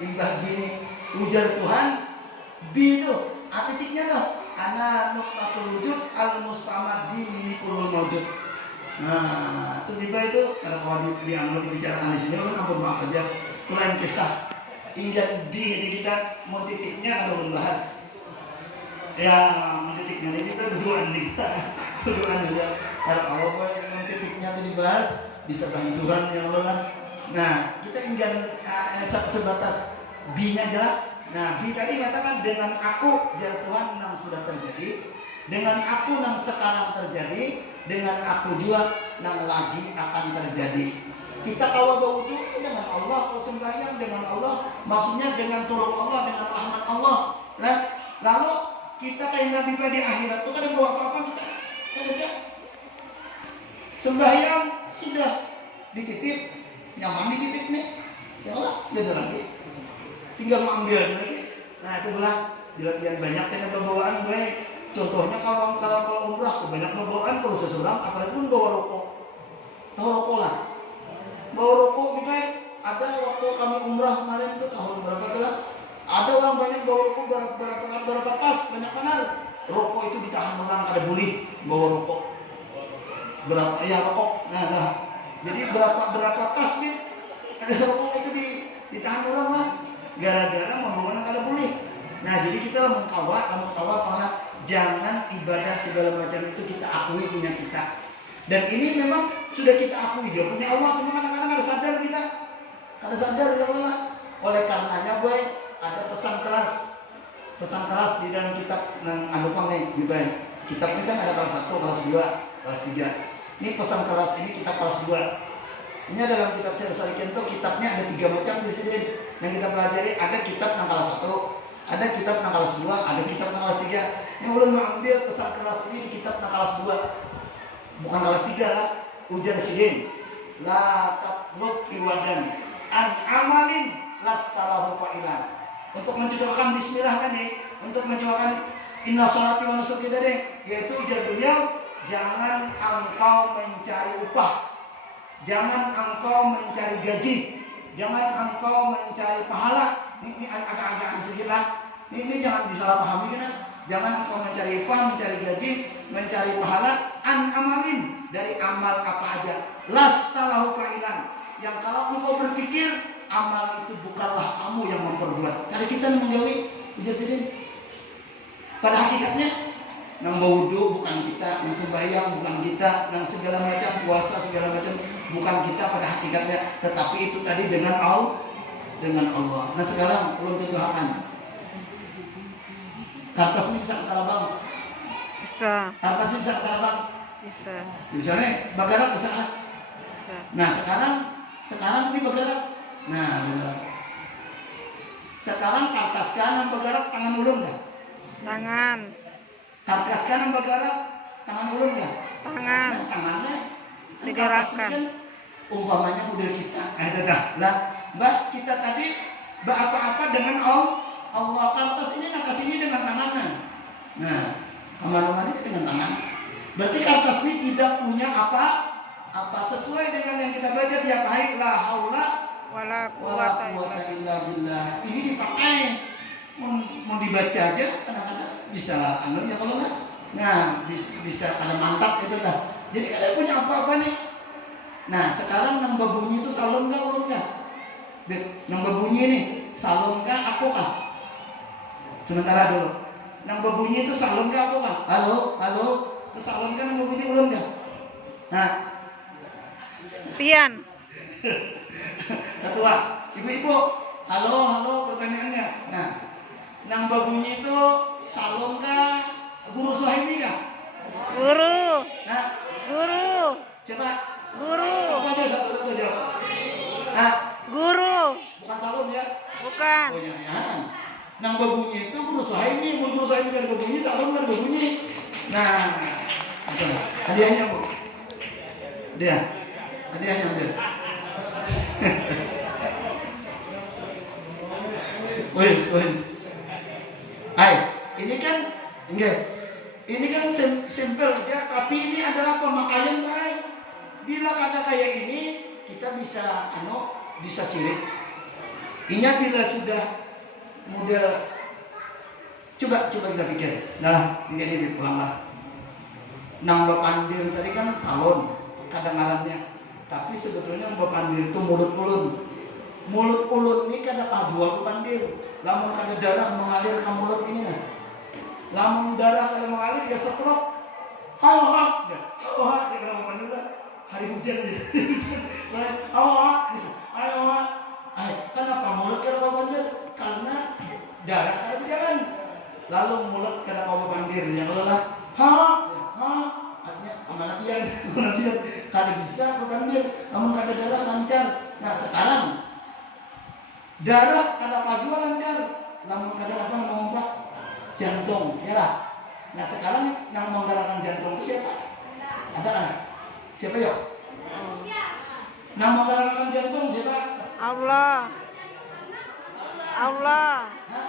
Imbah gini ujar Tuhan, bi itu titiknya tuh, ana nuqtatul wujud al mustamaddi mimikulul mawjud. Nah itu tiba itu karena kalau diambil dibicarakan di sini, ulun ampun maaf aja, kurang kisah. Ingat bi jadi kita mau titiknya kalau belum bahas. Ya mau titiknya ini kita berduaan kita. Berduaan juga. Kalau Allah mau titiknya itu dibahas bisa kehancuran yang Allah. Nah kita ingat sebatas bi-nya jelas. Nah bi tadi katakan dengan aku jar Tuhan yang sudah terjadi, dengan aku yang sekarang terjadi, dengan aku juga yang lagi akan terjadi. Kita kalau berwudu dengan Allah, kalau sembahyang dengan Allah, maksudnya dengan tolong Allah, dengan rahmat Allah. Nah, lalu kita kayak Nabi di akhirat itu kan bawa apa-apa kita? Ada. Sembahyang sudah dititip, nyaman dititip nih. Ya Allah, ada lagi. Tinggal mengambil lagi. Nah itu belah dilatihan banyak dengan pembawaan gue. Contohnya kalau umrah banyak pembawaan kalau seseorang apalagi pun bawa rokok. Tahu rokok lah. Bawa rokok gitu. Ada waktu kami umrah kemarin itu tahun berapa tuh lah. Ada orang banyak bawa rokok berapa tas banyak panal. Rokok itu ditahan orang kada boleh bawa rokok. Berapa ya rokok. Nah. Jadi berapa tas nih ada rokok itu ditahan orang lah. Gara-gara membawa kada boleh. Nah jadi kita mengkawal karena Jangan ibadah segala macam itu kita akui punya kita. Dan ini memang sudah kita akui dia punya Allah, cuma kadang-kadang ada sadar kita. Ada sadar ya Allah. Oleh karenanya gue ada pesan keras di dalam kitab yang Andopang nih, Bibai. Kitabnya kan ada kelas 1, kelas 2, kelas 3. Ini pesan keras ini kitab kelas 2. Ini dalam kitab Syekh Salikin itu kitabnya ada 3 macam di sini yang kita pelajari. Ada kitab yang kelas 1, ada kitab yang kelas 2, ada kitab yang kelas 3. Ini ulun mengambil pesan keras ini di kitab yang kelas 2. Bukan kelas 3 lah. Ujar sidin. La tatlub iwadan an amalin lastalahu fa'ilan. Untuk mencukupkan bismillah kan nih, untuk mencukupkan inna sholati wa nusuki tadi, yaitu ujar beliau, jangan engkau mencari upah, jangan engkau mencari gaji, jangan engkau mencari pahala. Ini agak-agak sedikit lah. Ini jangan disalahpahami kan? Jangan engkau mencari upah, mencari gaji, mencari pahala an amalin, dari amal apa aja. Lastalahu fa'ilan, yang kalau engkau berpikir amal itu bukanlah kamu yang memperbuat. Karena kita menjauhi ujar sidin. Pada hakikatnya nang wudhu bukan kita, nang sembahyang bukan kita, nang segala macam puasa segala macam bukan kita pada hakikatnya, tetapi itu tadi dengan Allah. Nah sekarang belum tujuan. Kartas ini bisa kata bang? Bisa. Kartas ini bisa kata bang? Bisa. Misalnya bagarak bisa kan? Bisa. Nah sekarang ini bagarak. Nah bagarak. Sekarang kartas kanan bagarak, tangan ulun kan? Tangan. Karkas kanan bergerak, tangan ulun ya? Tangan. Nah, tangannya Digerakkan. kan umpamanya model kita. Dah. Lah, mbak kita tadi apa-apa dengan Allah. Kartas ini nak kasih ini dengan tangannya. Nah, kamar-kamar ini dengan tangan. Berarti kartas ini tidak punya apa sesuai dengan yang kita baca tiap hari. La haula Wala wala quwata quwwata illa illa billah. Ini dipakai mau dibaca aja kadang-kadang bisa ya kalau nggak, nah bisa ada mantap itu dah. Jadi kalian punya apa-apa nih. Nah sekarang nang babunyi itu salon nggak ulun nggak? Nang babunyi nih salon nggak aku kah? Sementara dulu. Nang babunyi itu salon nggak aku kah? Halo, itu salon kan nang babunyi ulun nggak? Nah, pian. ketua, ibu-ibu, halo, pertanyaannya. Nah, nang babunyi itu salon kah? Guru Suhaimi kah? Guru. Nah, Guru. siapa? Guru. Satu jawab. Nah, Guru. bukan salon ya? Bukan. Oh iya. Nang babunyi itu Guru Suhaimi. Guru Suhaimi kan babunyi, salon kan babunyi. Nah, apa? Hadiahnya bu. Hadiahnya ambil. Wes. Hai, ini kan simpel aja, tapi ini adalah pemakaian baik. Bila kata kayak ini, kita bisa sirik. Inya bila sudah model, coba kita pikir. Nah, ini pulanglah. Nang Bapandir tadi kan salon, kadang-kadangnya. Tapi sebetulnya Bapandir itu mulut ulun ini kada dua Bapandir. Lamun kada darah mengalir ke mulut ini nah. Lamun darah kada mengalir dia setrok. Hawak dia kada Bapandir lah. Hari hujan dia. Hawak. Kenapa mulut kada Bapandir? Karena darah kada berjalan. Lalu mulut kada Bapandir yang lelah. Artinya kemana pian kada bisa Bapandir. Namun kada darah lancar. Nah sekarang darah kada kajua lancar, namun kada apa memompak jantung, ya lah. Nah sekarang yang menggerakkan jantung itu siapa? Ada kan? Siapa yuk? Yang menggerakkan jantung siapa? Allah. Hah?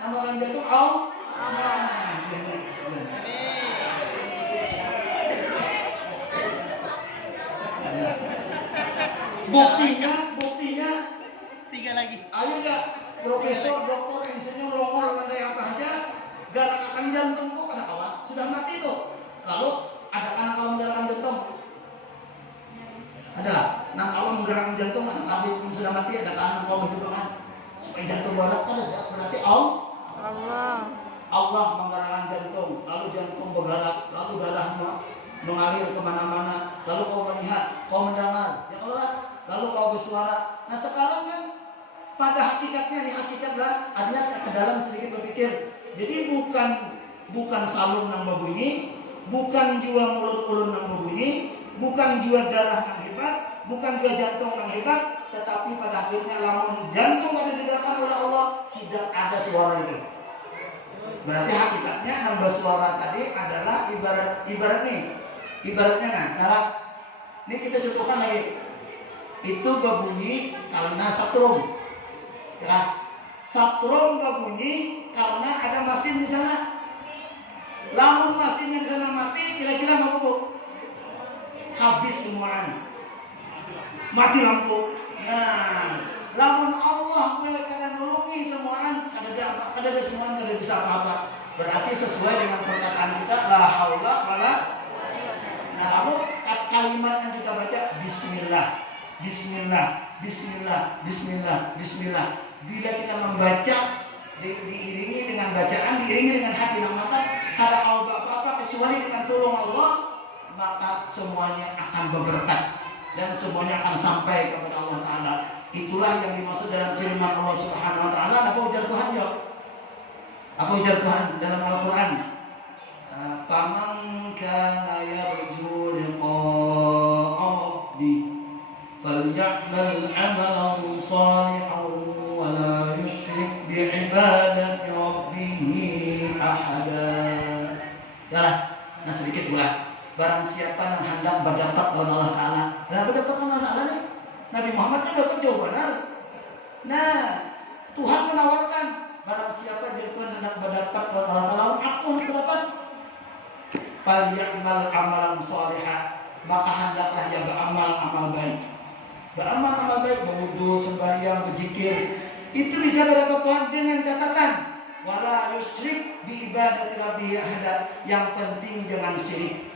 Yang menggerakkan jantung Allah. Buktinya 3 lagi. ayo enggak profesor, dokter, insinyur, longor, kayak apa aja gerakan jantung kok ada kawan sudah mati tuh. Lalu ada kan kalau menggerakkan jantung? Ada. Nah kalau menggerakkan jantung ada kali yang sudah mati, ada kan kalau hidup kan supaya jantung barat kan ada. Berarti Allah Allah. menggerakkan mengbegalak, lalu darah mengalir kemana-mana, lalu kau melihat, kau mendengar, ya Allah, lalu kau bersuara. Nah sekarang kan pada hakikatnya nih, hakikatlah artinya ke dalam sedikit berpikir. Jadi bukan salung yang berbunyi, bukan jua mulut ulun yang berbunyi, bukan jua darah yang hebat, bukan jua jantung yang hebat, tetapi pada akhirnya lamun jantung yang didengarkan oleh Allah tidak ada suara itu. Berarti hakikatnya nambah suara tadi adalah ibaratnya nah, ini kita contohkan lagi. Itu berbunyi karena satrum. Ya, satrum berbunyi karena ada mesin di sana. Lamun mesinnya di sana mati, kira-kira mau bu? Habis semuanya. Mati lampu. Nah, lamun Allah boleh kadang nulungi semuanya, kada semuanya tidak bisa apa-apa. Berarti sesuai dengan perkataan kita, la haula wala. Nah, lalu kalimat yang kita baca Bismillah, Bismillah, Bismillah, Bismillah, Bismillah. Bila kita membaca diiringi dengan bacaan, diiringi dengan hati dan mata, kada kau apa-apa kecuali dengan tolong Allah, maka semuanya akan berberkat dan semuanya akan sampai kepada Allah Ta'ala. Itulah yang dimaksud dalam firman Allah Subhanahu Wa Ta'ala. Apa ujar Tuhan ya? Apa ujar Tuhan dalam Al-Quran? Faman kana yarju liqa'a rabbih falyamal 'amalan shalihan wa la yusyrik bi'ibadati rabbih ahada. Yalah, nah sedikit pula. Barang siapa yang hendak berdapat dengan Allah Ta'ala. Nah berdapat dengan Allah Ta'ala nih, Nabi Muhammad itu dapat jauh benar. Nah Tuhan menawarkan, barang siapa jadi Tuhan hendak berdapat dengan Allah Ta'ala, aku berdapat. Falyamal amalan sholihah, maka hendaklah ia beramal baik. Beramal baik, berwudu, sembahyang, berzikir. Itu bisa berdapat Tuhan dengan catatan wala yusyrik bi ibadati rabbih ahada. Yang penting jangan syirik.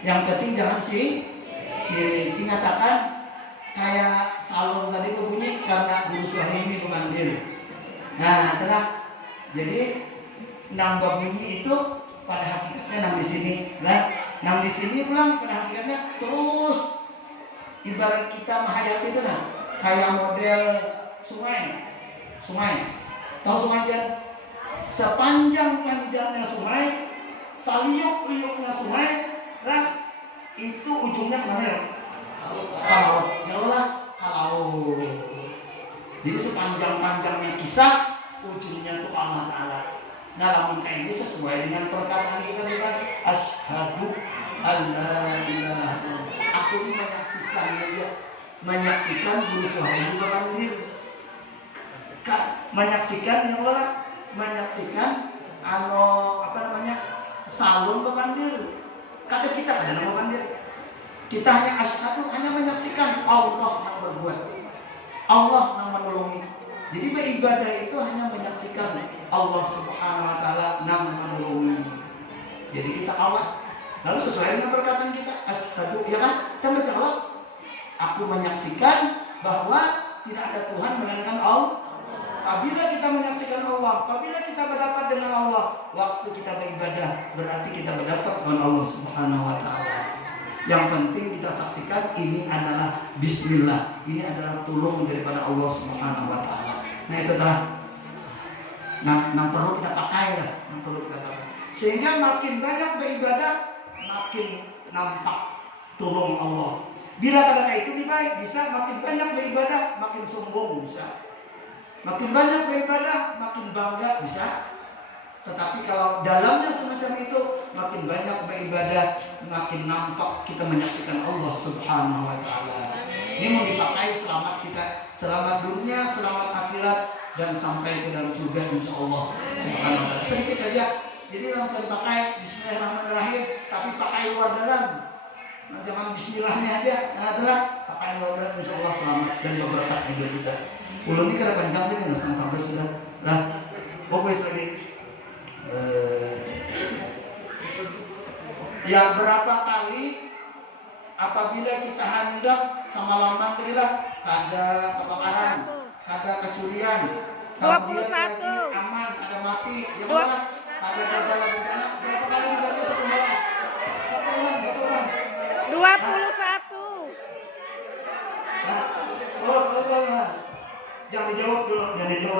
Yang penting jangan syirik. Dikatakan kayak salon tadi berbunyi karena guru Suhaimi memanggil. Nah, telah jadi nambah bunyi itu pada hakikatnya nang di sini, nah, nang di sini pulang pada hakikatnya terus ibarat kita menghayati itu nah, kayak model sungai. Tahu sungai kan? Sepanjang-panjangnya sungai, saliuk-liuknya sungai, nah, itu ujungnya kemana ya? Laut. Ya Allah, laut. Jadi sepanjang-panjangnya kisah, ujungnya itu Allah Ta'ala. Nah, namun kayak ini sesuai dengan perkataan kita juga. Asyhadu alla ilaha illallah. Aku ini menyaksikan guru Suhaimi memanggil. Menyaksikan yang Allah, menyaksikan salun memanggil. Kadang kita ada nama manggil. Kita hanya asyhadu, hanya menyaksikan Allah yang berbuat, Allah yang menolongi. Jadi beribadah itu hanya menyaksikan Allah Subhanahu Wa Taala yang menolongi. Jadi kita kawat. Lalu sesuai dengan perkataan kita, asyhadu, ya kan? Kita menjawab, aku menyaksikan bahwa tidak ada Tuhan melainkan Allah. Apabila kita menyaksikan Allah, apabila kita berdapat dengan Allah, waktu kita beribadah berarti kita berdapat dengan Allah Subhanahu Wa Taala. Yang penting kita saksikan ini adalah Bismillah, ini adalah tolong daripada Allah Subhanahu Wa Taala. Nah itu adalah yang perlu kita pakai lah, yang perlu kita pakai. Sehingga makin banyak beribadah, makin nampak tolong Allah. Bila kata itu bisa makin banyak beribadah, makin sombong bisa. Makin banyak beribadah, makin bangga bisa. Tetapi kalau dalamnya semacam itu, makin banyak beribadah, makin nampak kita menyaksikan Allah Subhanahu Wa Taala. Ini mau dipakai selamat kita, selamat dunia, selamat akhirat, dan sampai ke dalam surga insya Allah Subhanahu Wa Taala. Sedikit aja. Jadi langsung pakai Bismillahirrahmanirrahim, tapi pakai luar dalam. Nah, jangan Bismillahnya aja. Nah, adalah pakai luar dalam insya Allah selamat dan berkat hidup kita. Ulun ini kada panjang ini, nggak sampai sudah. Nah, fokus lagi. Ya berapa kali apabila kita hendak semalaman berilah kada kebakaran, kada kecurian, kemudian lagi aman, kada mati, ya Allah, kada bencana, berapa kali kita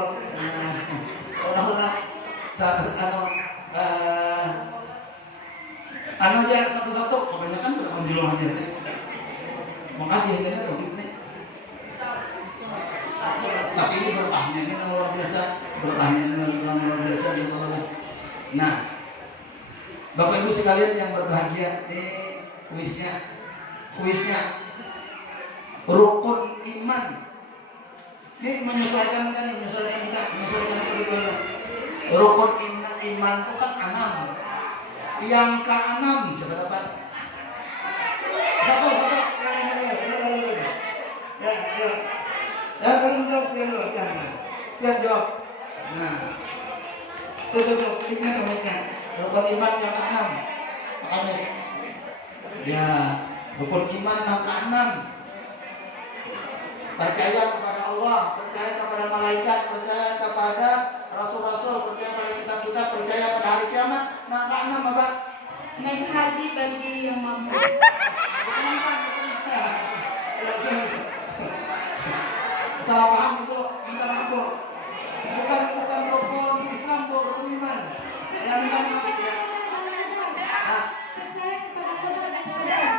jawab. Orang-orang anu aja satu-satu, kebanyakan udah menjelang aja. Makanya ini ada nih. Tapi ini bertahnya ini luar biasa, bertahnya ini luar biasa gitu lah. Nah, Bapak Ibu sekalian yang berbahagia, ini kuisnya rukun iman. Ini menyesuaikan kita, menyesuaikan kita. Rukun iman itu kan 6. Yang ke-6 siapa dapat? Satu. Ya, belum jawab, ya jawab. Nah, tuh, ingat namanya. Rukun iman yang ke-6. Makanya, ya, rukun iman yang ke-6. Percaya kepada Allah, percaya kepada malaikat, percaya kepada rasul-rasul, percaya pada kitab-kitab, percaya pada hari kiamat. Nah, ke-6 apa? Naik haji bagi yang mampu. Salah paham itu, minta maaf Bu. Bukan rukun Islam Bu, rukun iman. Ya, minta maaf ya. Percaya kepada Allah dan Rasul.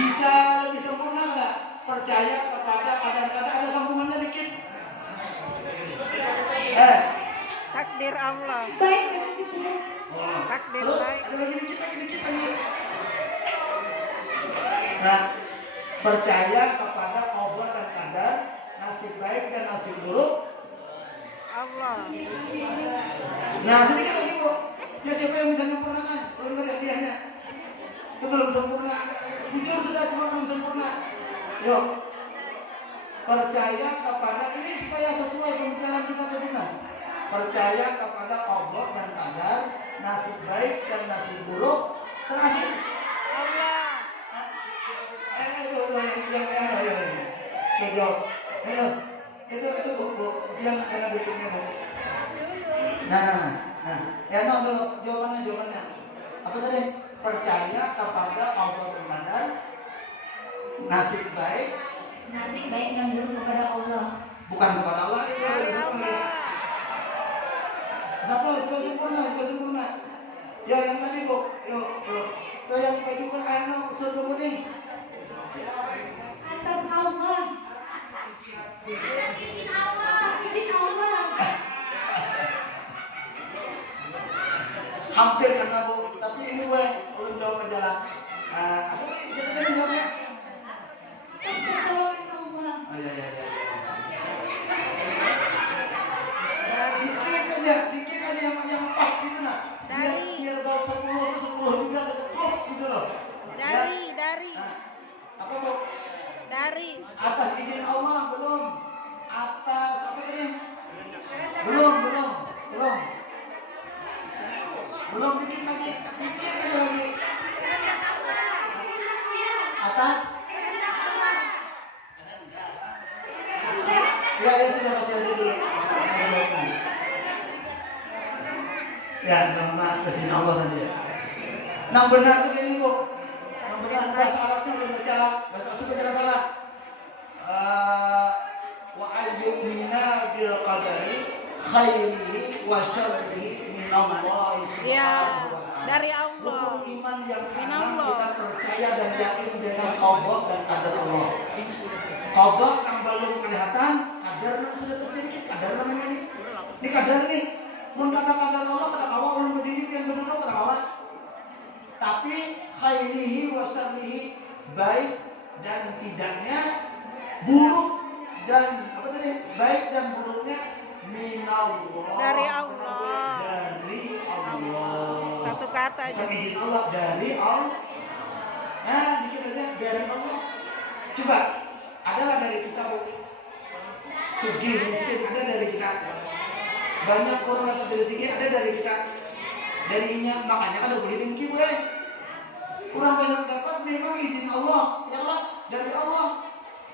Bisa lebih sempurna nggak? Percaya kepada ada sambungannya dikit. Takdir Allah. Baik dan si buruk. Takdir Terus baik. ada lagi dikit lagi. Nah, percaya kepada Allah dan qadar, nasib baik dan nasib buruk Allah. Nah, sedikit lagi Bu. Ya siapa yang bisa menyempurnakan? Belum ada hadiahnya. Itu belum sempurna. Jujur sudah cuma belum sempurna. Yuk. Percaya kepada ini supaya sesuai pembicaraan kita benar. Percaya kepada Allah dan qadar, nasib baik dan nasib buruk. Terakhir. Allah. Jawab. Itu Bu. Yang karena berikutnya Bu. Nah. Ya dulu jawabannya. Apa tadi? Percaya kepada Allah dan qadar, nasib baik dan buruk kepada Allah. bukan kepada Allah. Dari Allah. Satu supaya sempurna. Ya yang tadi Bu. Yuk. Tuh yang baju Quran surga kuning. Atas Allah. Izin Allah. Hampir karena Bu, tapi ini gue belum jawab aja lah. Atau siapa tadi jawabnya? Atas pertolongan Allah. Oh iya. Dari Dikit aja yang pas gitu nah. Biar bawa 10 itu 10 juga ada klop gitu loh. dari Nah, apa Bu? dari Atas izin Allah belum. Atas apa tadi? Belum. Belum dikit lagi. Atas? Ya sudah kasih aja dulu. Ya, nama atas izin Allah tadi ya. Nah benar tuh ini Bu. Yang benar bahasa Arabnya belum baca, bahasa Arabnya jangan salah. Wa ayyumina bil qadari khairihi wa syarrihi min Allah subhanahu wa ta'ala. dari Allah. Rukun iman yang Min keenam Allah. kita percaya dan yakin dengan qada dan qadar Allah. Qada yang belum kelihatan, qadar yang sudah terjadi, qadar namanya ini. Ini qadar nih. Mun kata qadar Allah kata awal belum berdiri yang benar kata awal. Tapi khairihi wa syarrihi, baik dan tidaknya, buruk dan apa tadi? Baik dan buruknya minallah. Dari Allah. Dari Allah. Satu kata aja. Bukan izin Allah, dari Allah. Nah, dikit aja dari Allah. Coba, adalah dari kita Bu. Sugih, miskin, ada dari kita. Banyak orang dapat dari sini, ada dari kita. Darinya, makanya kan udah boleh ringki gue. Kurang banyak dapat memang izin Allah, ya Allah, dari Allah.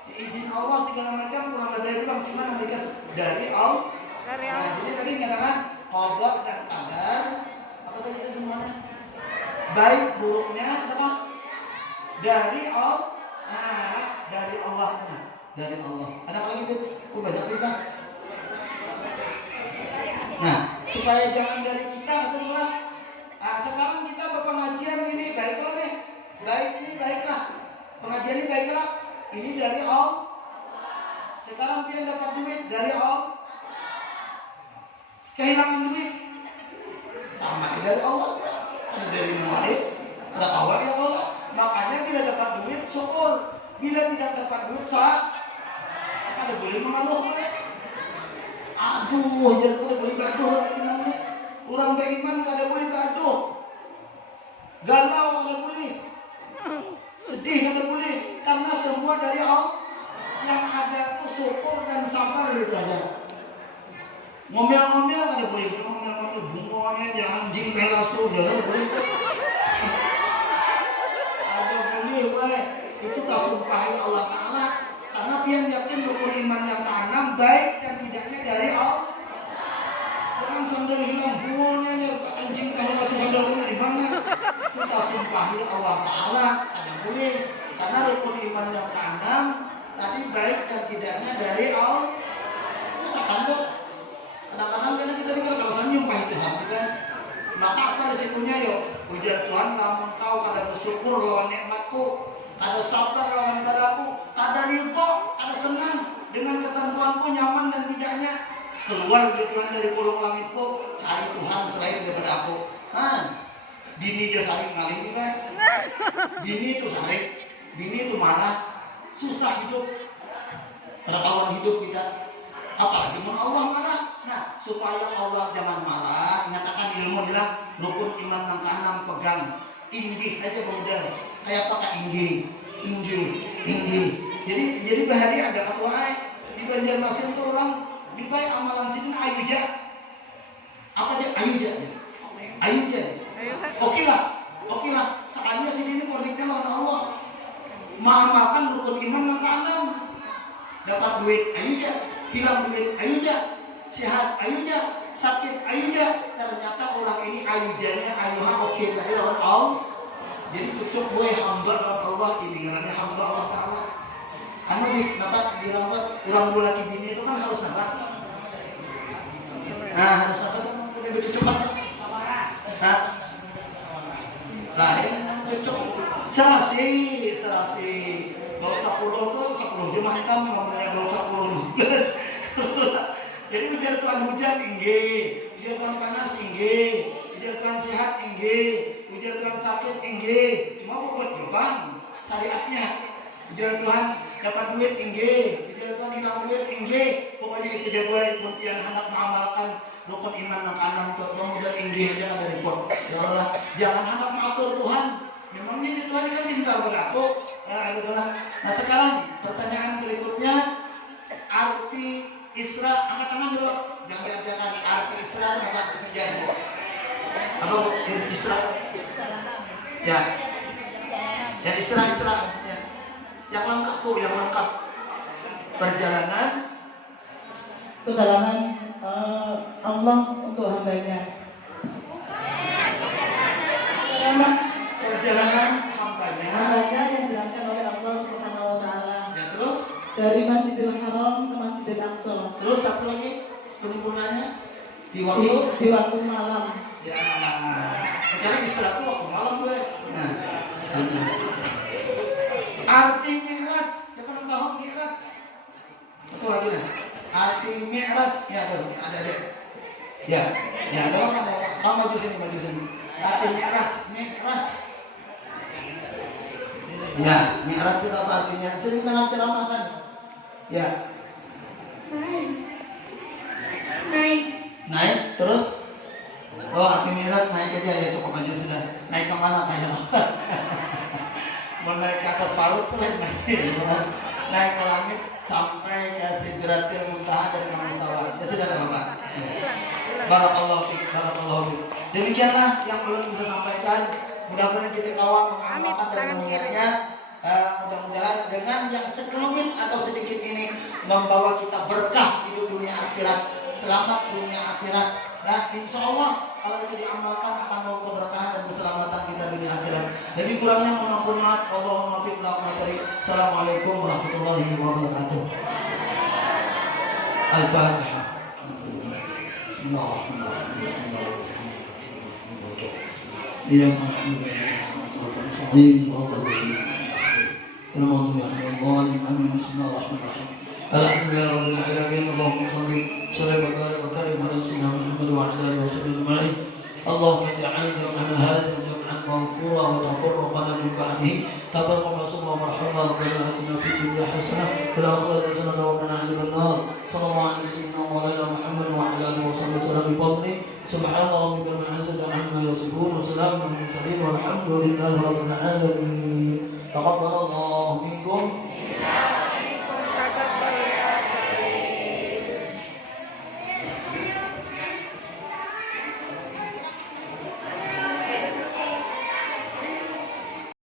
Ya, izin Allah segala macam kurang ada itu bang, cuma nanti dari Allah. Dari Nah, Allah. jadi tadi nyatakan qada dan qadar. Apa tadi itu semuanya? Baik buruknya apa? Dari Allah. Nah, dari Allah. Nah, dari Allah. Ada apa lagi tuh? Banyak cerita. supaya jangan dari kita, betul lah. Nah, sekarang kita berpengajian ini baiklah nih, baik ini baiklah, pengajian ini baiklah, ini dari Allah. Sekarang dia dapat duit dari Allah, kehilangan duit sama dari Allah, ada dari yang lain, ada awal yang Allah. Makanya bila dapat duit syukur, bila tidak dapat duit ada boleh mengeluh. Aduh, jangan kada boleh gaduh orang iman ni. Orang beriman kada boleh gaduh. Galau kada boleh. Sedih kada boleh. Karena semua dari Allah. Yang ada itu syukur dan sabar itu aja. Ngomel-ngomel kada boleh. Ngomel-ngomel bunganya yang anjing kayak lasu jangan boleh. Ada boleh, weh. Itu kasumpahi Allah Ta'ala. Karena pian yakin rukun iman yang keenam baik dan tidaknya dari Allah. Jangan sandal hilang buulnya anjing tahu masih sandal di mana. Itu kasumpahi Allah Ta'ala. Ada boleh. Karena rukun iman yang keenam tadi baik dan tidaknya dari Allah. Itu tak kandung. Kadang-kadang karena kita dengar kalau nyumpahi Tuhan kan. Maka apa resikonya yuk? Ujar Tuhan, namun kau kada bersyukur lawan nikmatku, kada sabar lawan padaku, kada ridho, kada senang dengan ketentuanku nyaman dan tidaknya. Keluar dari Tuhan dari kolong langitku, cari Tuhan selain daripada aku. Bini dia saling ngalih kan? Bini itu saling, bini itu marah, susah hidup. Kada kawan hidup kita. Apalagi mau Allah marah. Nah, supaya Allah jangan marah, nyatakan ilmu bilang rukun iman yang keenam pegang. Inggih aja model. Kayak apa inggih, inggih. Jadi bahari ada ketua di Banjarmasin tuh orang di baik amalan sini ayuja. Apa aja ayuja. Oke lah. Soalnya sini ini konfliknya lawan Allah. Mengamalkan rukun iman yang keenam. Dapat duit ayuja. Hilang duit, ayuja. Sehat, ayuja. Sakit, ayuja. Ternyata orang ini ayujanya, ayuha oke. Tadi lawan Allah. Jadi cucuk gue hamba lawan Allah. Ini ngarannya hamba Allah Ta'ala. Anu nih, kenapa bilang tuh orang dua laki bini itu kan harus apa? Nah, harus apa tuh? Udah bercucukan ya? Hah? Lain cucuk. Serasi. Gaul 10 tuh 10 jumlah kan ngomongnya gaul 10 12. Jadi ujar Tuhan hujan inggih, ujar Tuhan panas inggih, ujar Tuhan sehat inggih, ujar Tuhan sakit inggih. Cuma buat beban syariatnya. Ujar Tuhan dapat duit inggih, ujar Tuhan hilang duit inggih. Pokoknya itu dia gue kemudian hendak mengamalkan rukun iman yang kanan tuh modal inggih aja ada report. Ya Allah, jangan hendak mengatur Tuhan. Memangnya di Tuhan kan pintar beratur. Nah sekarang pertanyaan berikutnya, arti Isra, angkat tangan dulu. Jangan arti Isra itu apa? Jangan. Apa bu? Isra? Ya. Ya Isra artinya. Yang lengkap bu, yang lengkap. Perjalanan Allah untuk hambanya. Perjalanan hambanya Yang dilakukan oleh Allah Subhanahu Wa Taala. Ya terus? Dari Masjidil Haram ke Masjidil Aqsa. Terus satu lagi penyempurnanya di waktu malam. Ya, karena Isra itu waktu malam gue. Nah, arti Mi'raj, siapa yang tahu Mi'raj? Satu lagi nih, arti Mi'raj, ya ada deh. Ya, ada kamu maju sini. Arti Mi'raj. Ya, Mi'raj itu apa artinya? Sering dengar ceramah kan? Ya. Naik terus? Oh, arti Mi'raj naik aja ya, cukup maju sudah. Naik ke mana kayak? Mau naik ke atas parut tuh naik ke langit sampai ke Sidratil Muntaha dan Mustawa. Ya sudah ada Bapak. Barakallahu fiik. Demikianlah yang belum bisa sampaikan. Mudah-mudahan kita kawal mengamalkan dan mengingatnya. Mudah-mudahan dengan yang sekelumit atau sedikit ini membawa kita berkah hidup dunia akhirat, selamat dunia akhirat. Nah, insya Allah kalau itu diamalkan akan membawa keberkahan dan keselamatan kita dunia akhirat. Lebih kurangnya mohon ampun maaf. Allahumma fiq lakum materi. Assalamualaikum warahmatullahi wabarakatuh. Al-Fatihah. Alhamdulillah rabbil alamin. Allahumma shalli sallim wa barik wa karim ala sayyidina Muhammad wa ala alihi wa sahbihi ajma'in. Allahumma ij'al jam'ana hadha jam'an maghfura wa tafarraqana min ba'dihi tabaraka wa marhamna rabbana atina fid dunya hasanah wa fil akhirati hasanah wa qina adhaban nar. Sallallahu alaihi sayyidina wa ala Muhammad wa ala alihi wa sahbihi sallam bi fadli. Subhana rabbika rabbil izzati amma yasifun wa salamun alal mursalin walhamdulillahi rabbil alamin. Taqabbalallahu